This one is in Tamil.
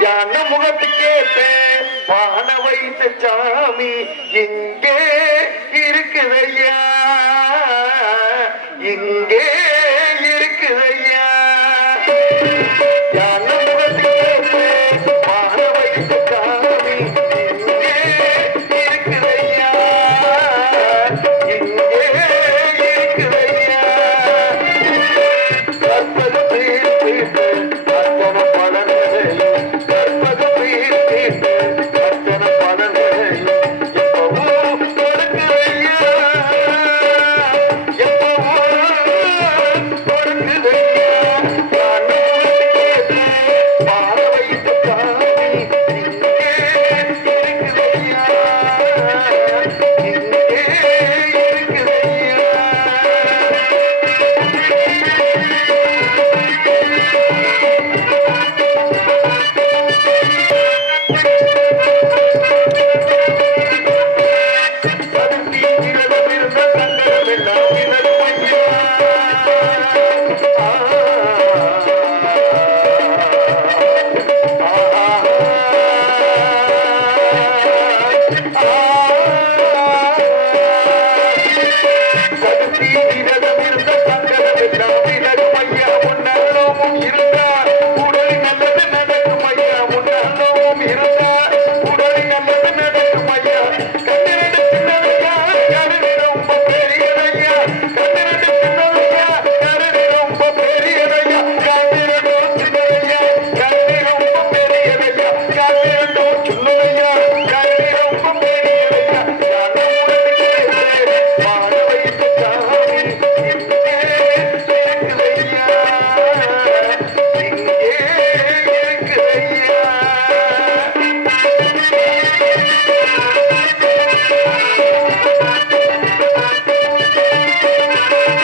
யான முகத்துக்கேத்த வான வைத்த சாமி இங்கே இருக்குதையா இங்கே Thank you.